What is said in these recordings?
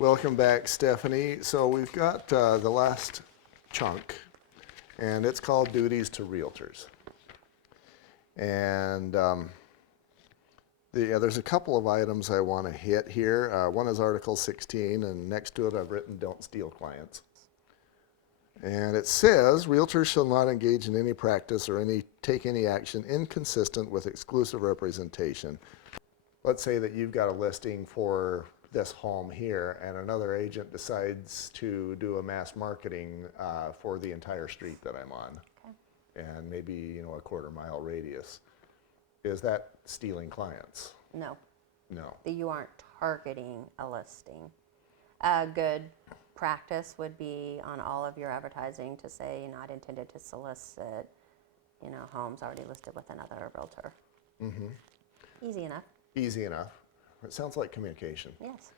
Welcome back, Stephanie. So we've got the last chunk, and it's called Duties to Realtors. And there's a couple of items I want to hit here. One is Article 16, and next to it I've written Don't Steal Clients. And it says, Realtors shall not engage in any practice or take any action inconsistent with exclusive representation. Let's say that you've got a listing for this home here, and another agent decides to do a mass marketing for the entire street that I'm on, and maybe a quarter-mile radius. Is that stealing clients? No. No. You aren't targeting a listing. A good practice would be on all of your advertising to say not intended to solicit, homes already listed with another realtor. Mm-hmm. Easy enough. Easy enough. It sounds like communication. Yes.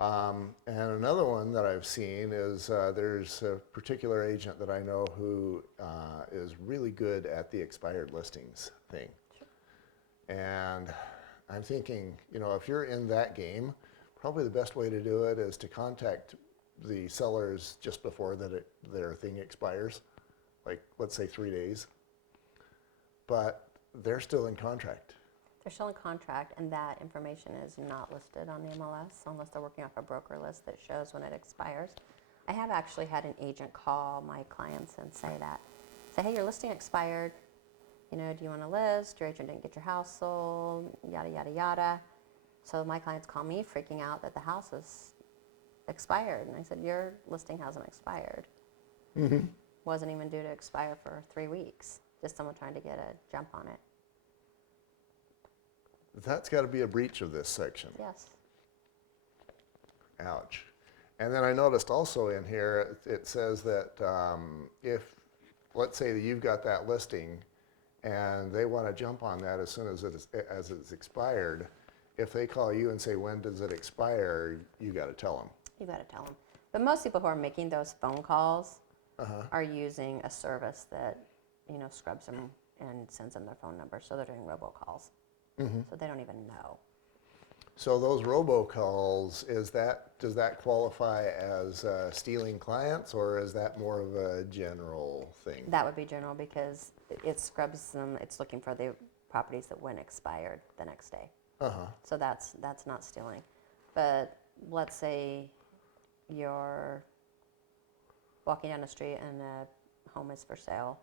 And another one that I've seen is there's a particular agent that I know who is really good at the expired listings thing. Sure. And I'm thinking, if you're in that game, probably the best way to do it is to contact the sellers just before their thing expires, like let's say 3 days. But they're still in contract. They're still in contract, and that information is not listed on the MLS unless they're working off a broker list that shows when it expires. I have actually had an agent call my clients and say, hey, your listing expired. Do you want to list? Your agent didn't get your house sold, yada, yada, yada. So my clients call me freaking out that the house is expired. And I said, your listing hasn't expired. Mm-hmm. Wasn't even due to expire for 3 weeks. Just someone trying to get a jump on it. That's got to be a breach of this section. Yes. Ouch. And then I noticed also in here, it says that if, let's say that you've got that listing and they want to jump on that as soon as it's expired, if they call you and say, when does it expire, you got to tell them. You got to tell them. But most people who are making those phone calls are using a service that, scrubs them and sends them their phone number. So they're doing Robo Calls. Mm-hmm. So they don't even know. So those Robo Calls, does that qualify as stealing clients, or is that more of a general thing? That would be general because it scrubs them. It's looking for the properties that went expired the next day. So that's not stealing. But let's say you're walking down the street and a home is for sale,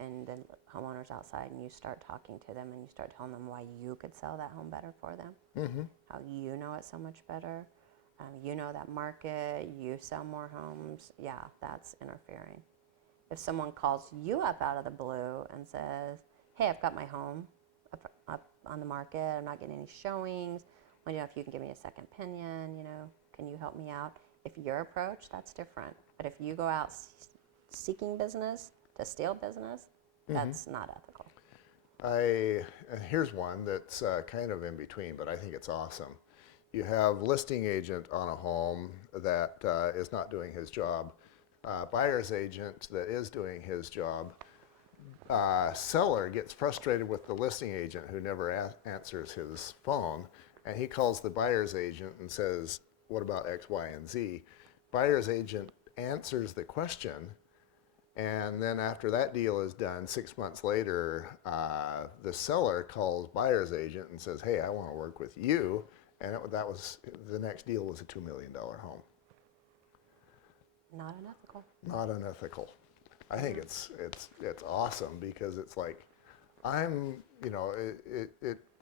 and the homeowner's outside, and you start talking to them, and you start telling them why you could sell that home better for them, how you know it so much better, that market, you sell more homes, that's interfering. If someone calls you up out of the blue and says, hey, I've got my home up on the market, I'm not getting any showings, well, if you can give me a second opinion, can you help me out? If your approach, that's different. But if you go out seeking business to steal business, that's not ethical. Here's one that's kind of in between, but I think it's awesome. You have listing agent on a home that is not doing his job, buyer's agent that is doing his job. Seller gets frustrated with the listing agent who never answers his phone, and he calls the buyer's agent and says, what about X, Y, and Z? Buyer's agent answers the question, and then after that deal is done, 6 months later, the seller calls buyer's agent and says, hey, I want to work with you. And the next deal was a $2 million home. Not unethical. Not unethical. I think it's awesome because it's like,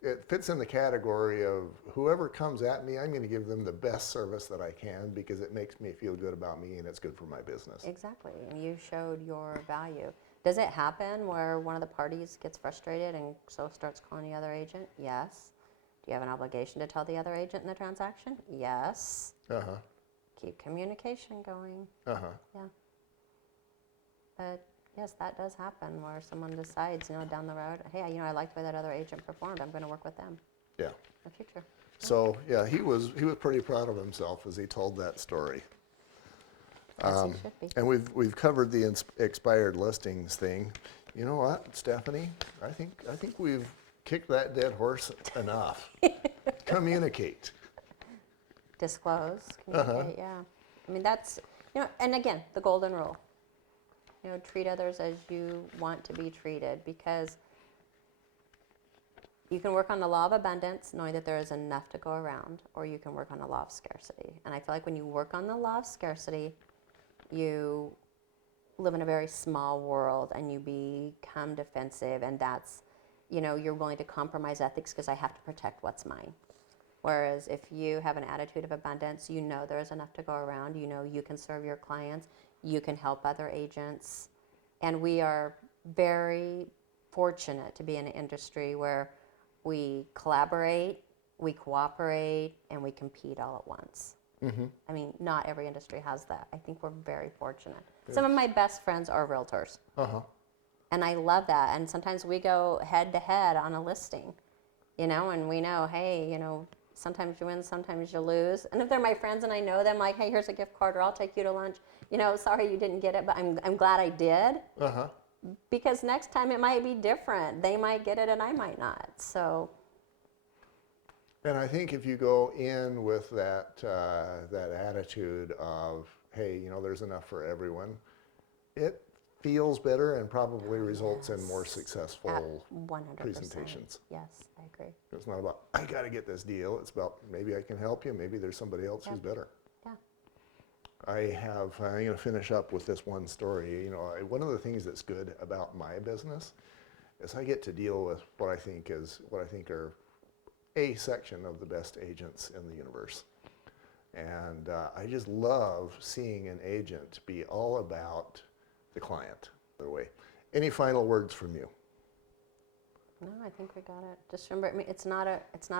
it fits in the category of whoever comes at me, I'm going to give them the best service that I can because it makes me feel good about me and it's good for my business. Exactly, and you showed your value. Does it happen where one of the parties gets frustrated and so starts calling the other agent? Yes. Do you have an obligation to tell the other agent in the transaction? Yes. Keep communication going. Yeah. But yes, that does happen where someone decides, down the road, hey, I liked the way that other agent performed. I'm going to work with them. Yeah. In the future. So yeah, he was pretty proud of himself as he told that story. Yes, he should be. And we've covered the expired listings thing. You know what, Stephanie? I think we've kicked that dead horse enough. Communicate. Disclose, communicate, yeah. I mean, that's, and again, the golden rule. Treat others as you want to be treated, because you can work on the law of abundance, knowing that there is enough to go around, or you can work on the law of scarcity. And I feel like when you work on the law of scarcity, you live in a very small world and you become defensive, and that's, you're willing to compromise ethics because I have to protect what's mine. Whereas if you have an attitude of abundance, there's enough to go around, you can serve your clients, you can help other agents. And we are very fortunate to be in an industry where we collaborate, we cooperate, and we compete all at once. I mean, not every industry has that. I think we're very fortunate. Some of my best friends are realtors. And I love that. And sometimes we go head to head on a listing, and we know, hey, sometimes you win, sometimes you lose. And if they're my friends and I know them, like, hey, here's a gift card, or I'll take you to lunch. Sorry you didn't get it, but I'm glad I did. Because next time it might be different. They might get it and I might not. So. And I think if you go in with that attitude of, hey, there's enough for everyone, it feels better and probably results in more successful 100%. presentations. Yes, I agree. It's not about, I got to get this deal. It's about, maybe I can help you. Maybe there's somebody else who's better. Yeah. I'm going to finish up with this one story. One of the things that's good about my business is I get to deal with what I think are a section of the best agents in the universe. And I just love seeing an agent be all about the client. By the way, any final words from you? No, I think we got it. Just remember, it's not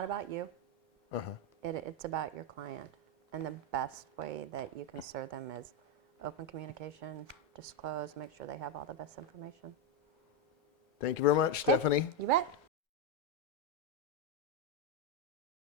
about you. It's about your client. And the best way that you can serve them is open communication, disclose, make sure they have all the best information. Thank you very much, Stephanie. You bet.